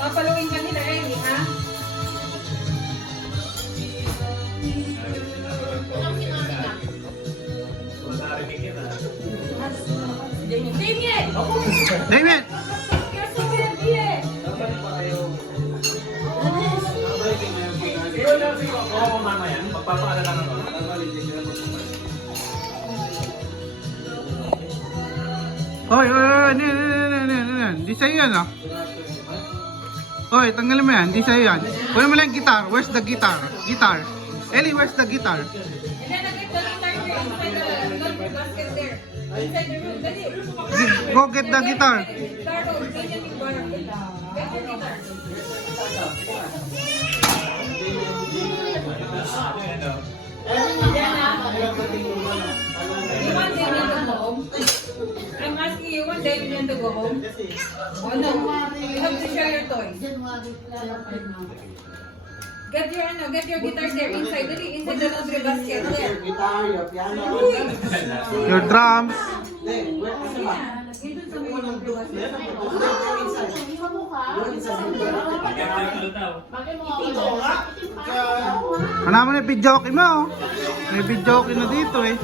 Papaluin ka nila, Ellie, ha? Damien! Damien! You're so heavy, eh! Pero lang siya ako mamaya, magpapaalala ka naman. Hoy, hindi sa'yo yan ah. Hoy, tanggalin mo yan, hindi sa'yo yan. Kunin mo lang yung guitar, where's the guitar? Guitar. Ellie, where's the guitar? And then again, the guitar here inside the laundry basket there. Inside the room. Dali. Go get the guitar. Carlo, ganyan yung barang. Get your guitar. You want Damien to go home? I'm asking you, want Damien to go home? Oh no, you have to share your toys. Get your guitars there inside. Dali, inside the laundry basket there. Guitar, your piano. Your drums. Hanap mo na yung video mo. May video na dito eh.